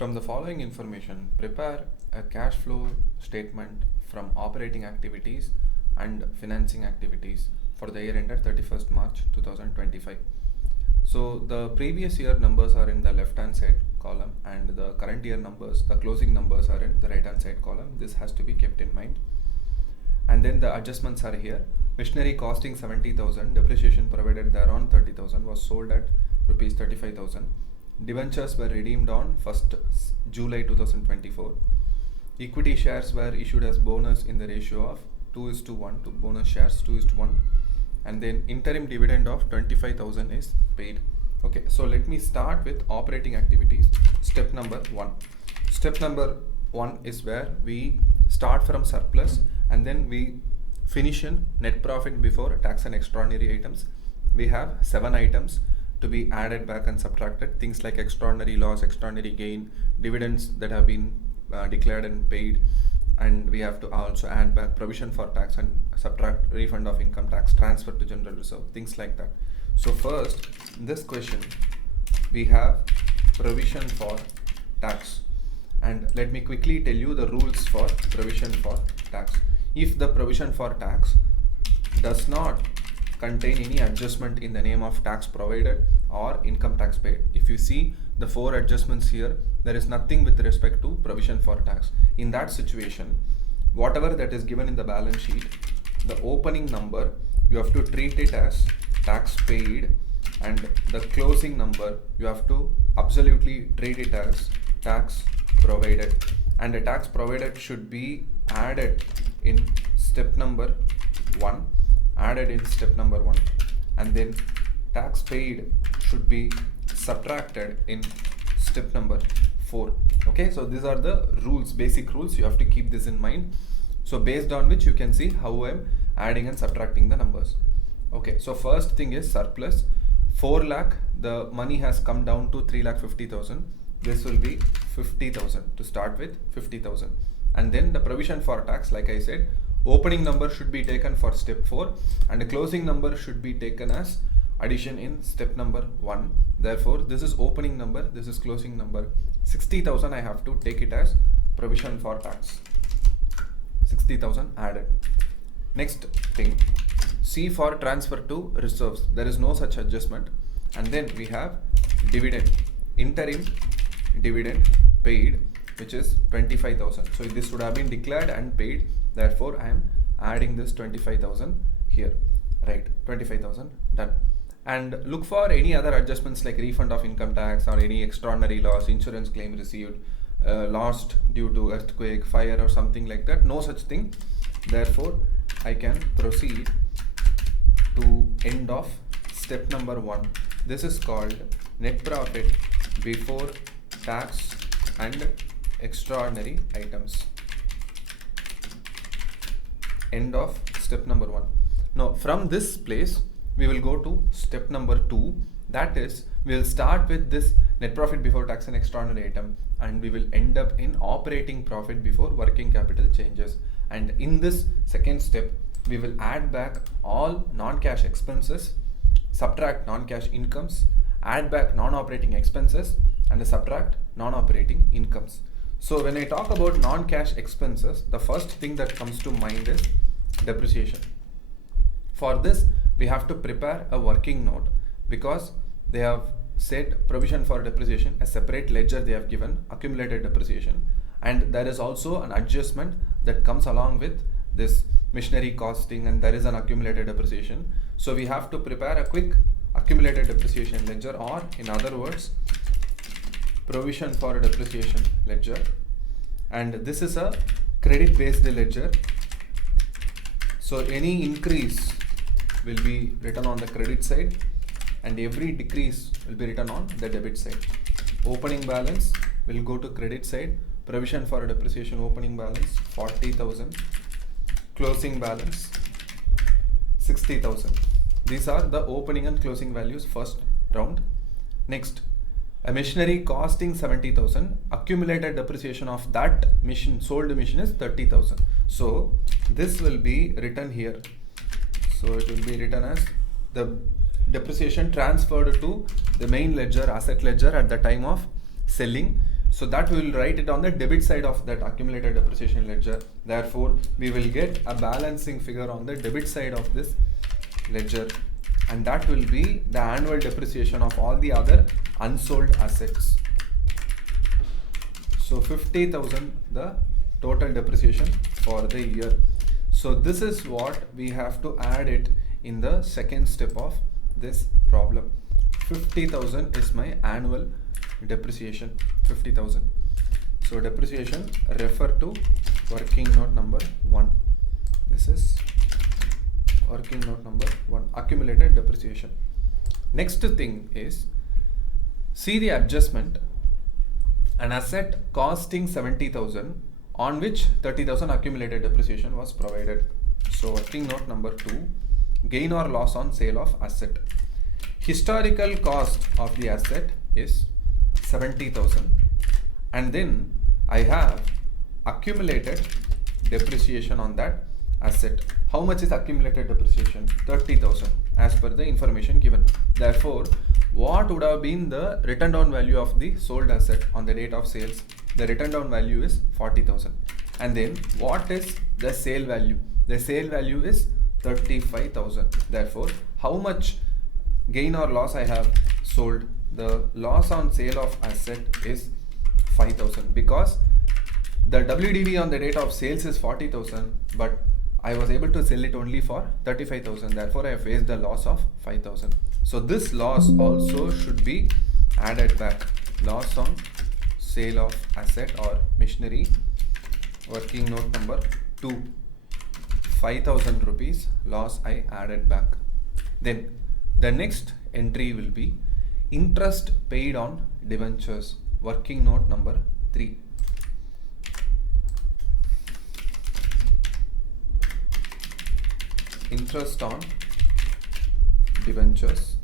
From the following information, prepare a cash flow statement from operating activities and financing activities for the year ended 31st March 2025. So the previous year numbers are in the left hand side column and the current year numbers, the closing numbers are in the right hand side column. This has to be kept in mind. And then the adjustments are here. Machinery costing 70,000, depreciation provided thereon 30,000 was sold at rupees 35,000. Debentures were redeemed on 1st July 2024. Equity shares were issued as bonus in the ratio of 2:1 to bonus shares 2:1. And then interim dividend of 25,000 is paid. Okay, so let me start with operating activities. Step number 1. Step number 1 is where we start from surplus and then we finish in net profit before tax and extraordinary items. We have 7 items to be added back and subtracted, things like extraordinary loss, extraordinary gain, dividends that have been declared and paid, and we have to also add back provision for tax and subtract refund of income tax, transfer to general reserve, things like that. So first, in this question, we have provision for tax, and let me quickly tell you the rules for provision for tax. If the provision for tax does not contain any adjustment in the name of tax provided or income tax paid. If you see the 4 adjustments here, there is nothing with respect to provision for tax. In that situation, whatever that is given in the balance sheet, the opening number, you have to treat it as tax paid, and the closing number, you have to absolutely treat it as tax provided. And the tax provided should be added in step number 1. Added in step number 1, and then tax paid should be subtracted in step number 4. Okay, so these are the rules, basic rules. You have to keep this in mind. So based on which you can see how I'm adding and subtracting the numbers. Okay, so first thing is surplus. 4 lakh, the money has come down to 3,50,000. This will be 50,000 to start with, 50,000. And then the provision for tax, like I said, opening number should be taken for step 4 and the closing number should be taken as addition in step number 1. Therefore, this is opening number, this is closing number. 60,000 I have to take it as provision for tax. 60,000 added. Next thing, C for transfer to reserves. There is no such adjustment. And then we have dividend, interim dividend paid, which is 25,000. So this would have been declared and paid. Therefore, I am adding this 25,000 here, right? 25,000 done. And look for any other adjustments like refund of income tax or any extraordinary loss, insurance claim received, lost due to earthquake, fire or something like that. No such thing. Therefore, I can proceed to end of step number 1. This is called net profit before tax and extraordinary items. End of step number 1. Now from this place we will go to step number 2. That is, we will start with this net profit before tax and extraordinary item, and we will end up in operating profit before working capital changes. And in this second step, we will add back all non-cash expenses, subtract non-cash incomes, add back non-operating expenses, and subtract non-operating incomes. So when I talk about non-cash expenses, the first thing that comes to mind is depreciation. For this, we have to prepare a working note because they have said provision for depreciation, a separate ledger they have given, accumulated depreciation, and there is also an adjustment that comes along with this machinery costing, and there is an accumulated depreciation. So we have to prepare a quick accumulated depreciation ledger, or in other words, provision for depreciation ledger. And this is a credit based ledger. So any increase will be written on the credit side and every decrease will be written on the debit side. Opening balance will go to credit side. Provision for depreciation opening balance 40,000. Closing balance 60,000. These are the opening and closing values first round. Next, a machinery costing 70,000, accumulated depreciation of that machine, sold machine is 30,000. So this will be written here. So it will be written as the depreciation transferred to the main ledger, asset ledger at the time of selling, So that we will write it on the debit side of that accumulated depreciation ledger. Therefore, we will get a balancing figure on the debit side of this ledger, and that will be the annual depreciation of all the other unsold assets. So 50,000 the total depreciation for the year. So this is what we have to add it in the second step of this problem. 50,000 is my annual depreciation. 50,000. So depreciation, refer to working note number 1. This is working note number 1, accumulated depreciation. Next thing is, see the adjustment. An asset costing 70,000 on which 30,000 accumulated depreciation was provided. So working note number 2, gain or loss on sale of asset. Historical cost of the asset is 70,000, and then I have accumulated depreciation on that asset. How much is accumulated depreciation? 30,000 as per the information given. Therefore, what would have been the written down value of the sold asset on the date of sales? The written down value is 40,000. And then what is the sale value? The sale value is 35,000. Therefore, how much gain or loss I have sold? The loss on sale of asset is 5,000, because the WDV on the date of sales is 40,000, but I was able to sell it only for 35,000. Therefore, I faced the loss of 5,000. So this loss also should be added back. Loss on sale of asset or machinery, working note number 2, 5,000 rupees loss I added back. Then the next entry will be interest paid on debentures, working note number 3. Interest on debentures.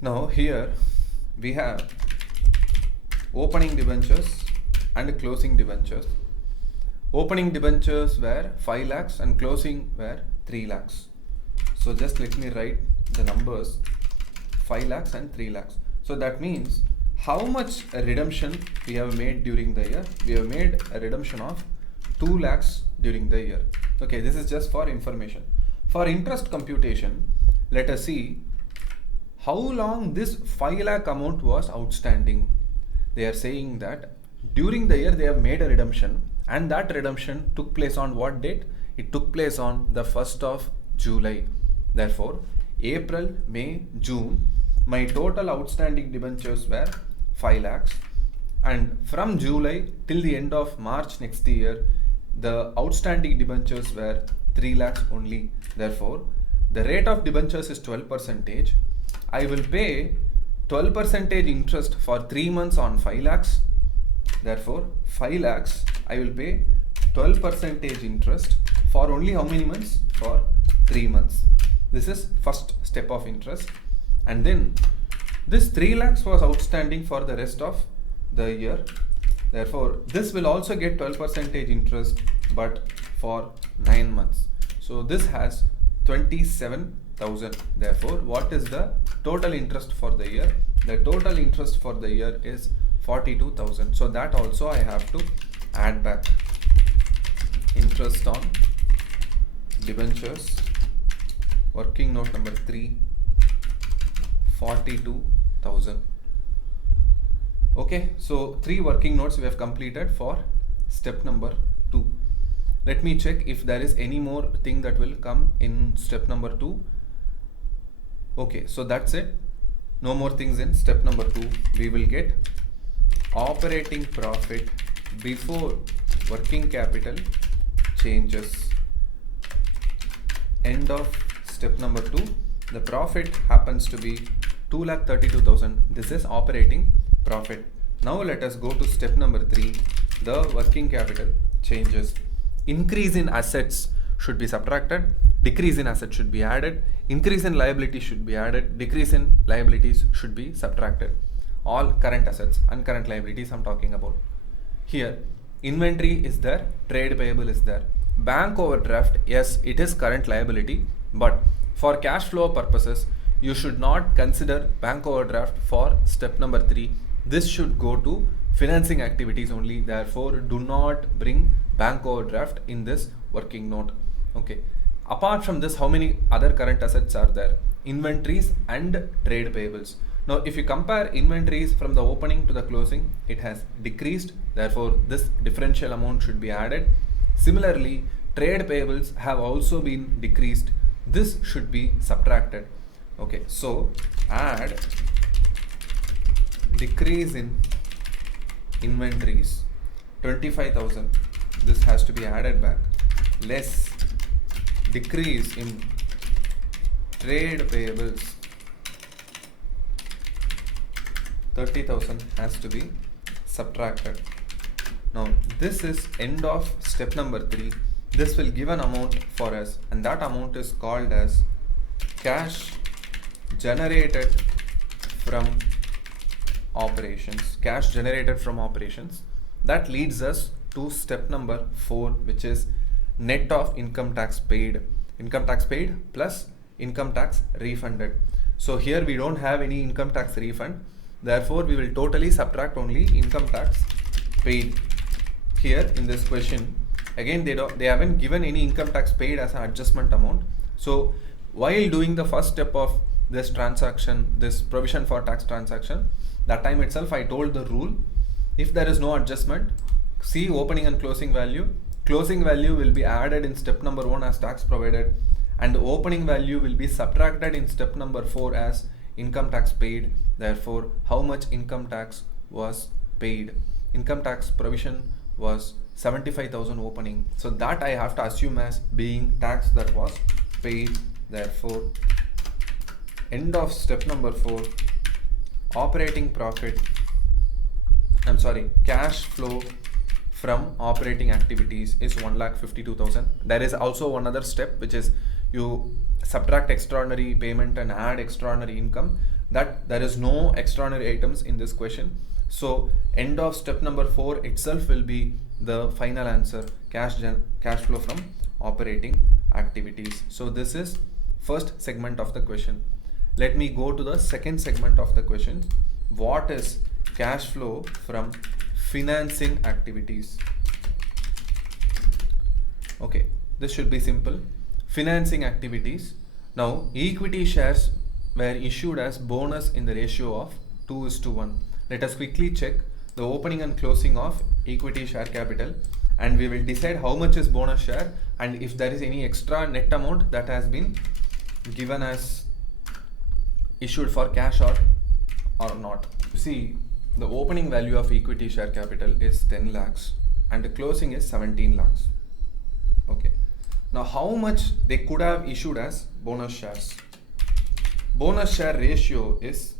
Now here we have opening debentures and closing debentures. Opening debentures were 5 lakhs and closing were 3 lakhs. So just let me write the numbers, 5 lakhs and 3 lakhs. So that means how much redemption we have made during the year? We have made a redemption of 2 lakhs during the year. Okay, this is just for information. For interest computation, let us see how long this 5 lakh amount was outstanding. They are saying that during the year they have made a redemption, and that redemption took place on what date? It took place on the 1st of July. Therefore, April, May, June, my total outstanding debentures were 5 lakhs, and from July till the end of March next year, the outstanding debentures were 3 lakhs only. Therefore, the rate of debentures is 12%. I will pay 12% interest for 3 months on 5 lakhs. Therefore, 5 lakhs I will pay 12% interest for only how many months? For 3 months. This is first step of interest. And then this 3 lakhs was outstanding for the rest of the year. Therefore, this will also get 12% interest, but for 9 months. So this has 27,000. Therefore, what is the total interest for the year? The total interest for the year is 42,000. So that also I have to add back. Interest on debentures, working note number 3, 42,000. Okay, so 3 working notes we have completed for step number 2. Let me check if there is any more thing that will come in step number 2. Okay, so that's it. No more things in step number 2. We will get operating profit before working capital changes. End of step number 2. The profit happens to be 2,32,000. This is operating profit. Now let us go to step number 3, the working capital changes. Increase in assets should be subtracted, decrease in assets should be added, increase in liabilities should be added, decrease in liabilities should be subtracted. All current assets and current liabilities I'm talking about. Here, inventory is there, trade payable is there. Bank overdraft, yes, it is current liability, but for cash flow purposes, you should not consider bank overdraft for step number 3. This should go to financing activities only. Therefore, do not bring bank overdraft in this working note. Okay. Apart from this, how many other current assets are there? Inventories and trade payables. Now, if you compare inventories from the opening to the closing, it has decreased. Therefore, this differential amount should be added. Similarly, trade payables have also been decreased. This should be subtracted. Okay, so add decrease in inventories 25,000. This has to be added back. Less decrease in trade payables 30,000 has to be subtracted. Now this is end of step number 3. This will give an amount for us, and that amount is called as cash generated from operations. Cash generated from operations. That leads us to step number 4, which is net of income tax paid. Income tax paid plus income tax refunded. So here we don't have any income tax refund. Therefore, we will totally subtract only income tax paid. Here in this question, again they haven't given any income tax paid as an adjustment amount. So while doing the first step of this transaction, this provision for tax transaction, that time itself I told the rule, if there is no adjustment, see opening and closing value. Closing value will be added in step number 1 as tax provided, and the opening value will be subtracted in step number 4 as income tax paid. Therefore, how much income tax was paid? Income tax provision was 75,000 opening. So that I have to assume as being tax that was paid. Therefore, end of step number 4, operating profit, cash flow from operating activities is 1,52,000. There is also one other step, which is you subtract extraordinary payment and add extraordinary income. That there is no extraordinary items in this question. So end of step number 4 itself will be the final answer, cash flow from operating activities. So this is first segment of the question. Let me go to the second segment of the question. What is cash flow from financing activities? Okay, this should be simple. Financing activities. Now, equity shares were issued as bonus in the ratio of 2:1. Let us quickly check the opening and closing of equity share capital, and we will decide how much is bonus share and if there is any extra net amount that has been given as issued for cash or not. You see, the opening value of equity share capital is 10 lakhs and the closing is 17 lakhs. Okay. Now how much they could have issued as bonus shares? Bonus share ratio is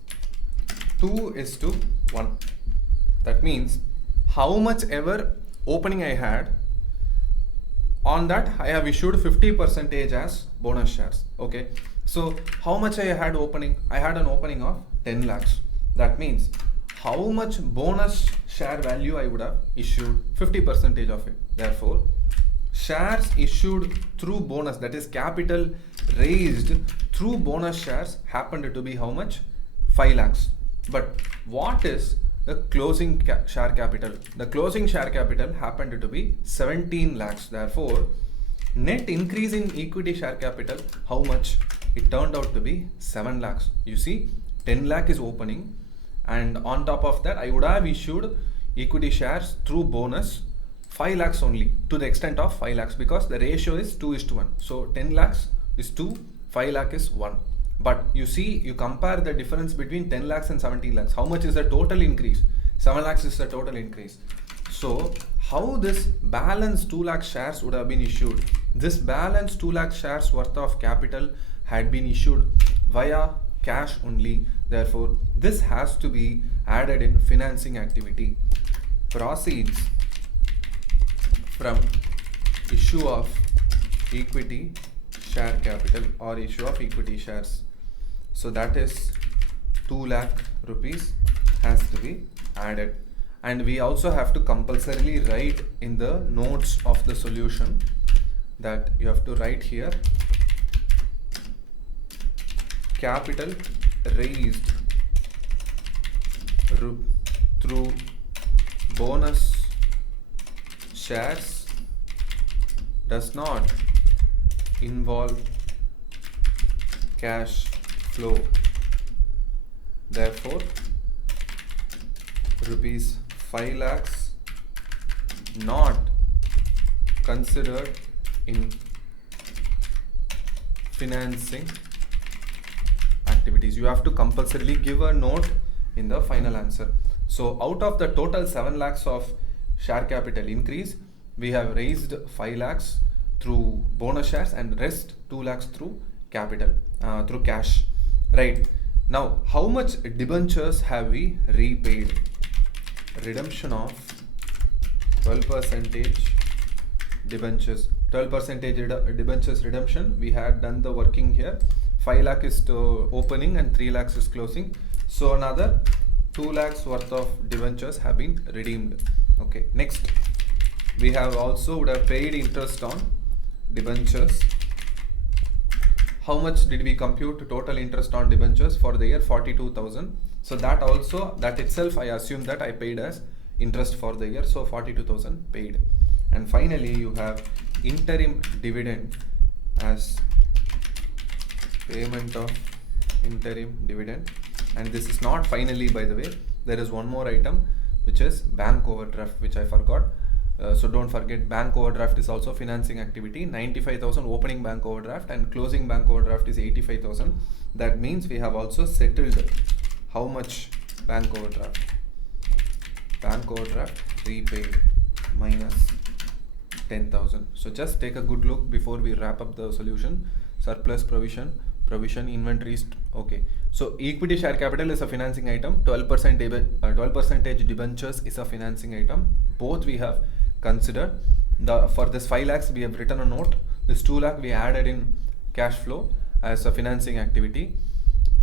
2:1. That means how much ever opening I had, on that I have issued 50% as bonus shares. Okay. So how much I had opening? I had an opening of 10 lakhs. That means how much bonus share value I would have issued? 50% of it. Therefore, shares issued through bonus, that is capital raised through bonus shares, happened to be how much? 5 lakhs. But what is the closing share capital? The closing share capital happened to be 17 lakhs. Therefore, net increase in equity share capital, how much? It turned out to be 7 lakhs. You see, 10 lakh is opening, and on top of that I would have issued equity shares through bonus 5 lakhs only, to the extent of 5 lakhs, because the ratio is 2:1. So 10 lakhs is 2, 5 lakh is 1. But you see, you compare the difference between 10 lakhs and 17 lakhs. How much is the total increase? 7 lakhs is the total increase. So how this balance 2 lakh shares would have been issued? This balance 2 lakh shares worth of capital had been issued via cash only. Therefore, this has to be added in financing activity. Proceeds from issue of equity share capital or issue of equity shares. So that is 2 lakh rupees has to be added. And we also have to compulsorily write in the notes of the solution that you have to write here capital raised through bonus shares does not involve cash flow. Therefore, rupees 5 lakhs not considered in financing activities. You have to compulsorily give a note in the final answer. So out of the total 7 lakhs of share capital increase, we have raised 5 lakhs through bonus shares and rest 2 lakhs through capital, through cash, right? Now, how much debentures have we repaid? Redemption of 12% debentures. 12% debentures redemption. We had done the working here. 5 lakh is to opening and 3 lakhs is closing. So another 2 lakhs worth of debentures have been redeemed. Okay, next we have also would have paid interest on debentures. How much did we compute total interest on debentures for the year? 42,000. So that itself I assume that I paid as interest for the year, so 42,000 paid. And finally you have interim dividend as payment of interim dividend. And this is not finally, by the way, there is one more item which is bank overdraft, which I forgot. So don't forget, bank overdraft is also financing activity. 95,000 opening bank overdraft and closing bank overdraft is 85,000. That means we have also settled how much bank overdraft? Bank overdraft repaid minus 10,000. So just take a good look before we wrap up the solution. Surplus provision, inventories. Okay. So equity share capital is a financing item. 12% debentures is a financing item. Both we have considered. For this 5 lakhs we have written a note. This 2 lakh we added in cash flow as a financing activity.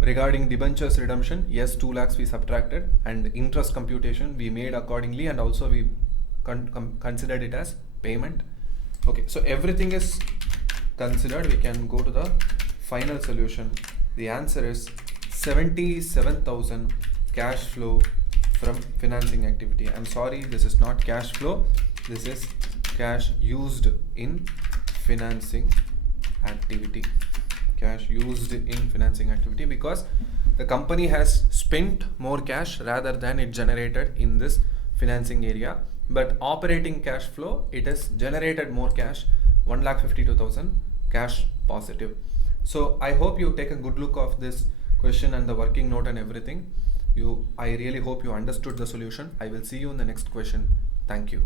Regarding debentures redemption, yes, 2 lakhs we subtracted, and interest computation we made accordingly, and also we considered it as payment. Okay, so everything is considered. We can go to the final solution. The answer is 77,000 cash flow from financing activity. I'm sorry, this is not cash flow, this is cash used in financing activity. Cash used in financing activity, because the company has spent more cash rather than it generated in this financing area. But operating cash flow, it has generated more cash, 1,52,000 cash positive. So I hope you take a good look of this question and the working note and everything. I really hope you understood the solution. I will see you in the next question. Thank you.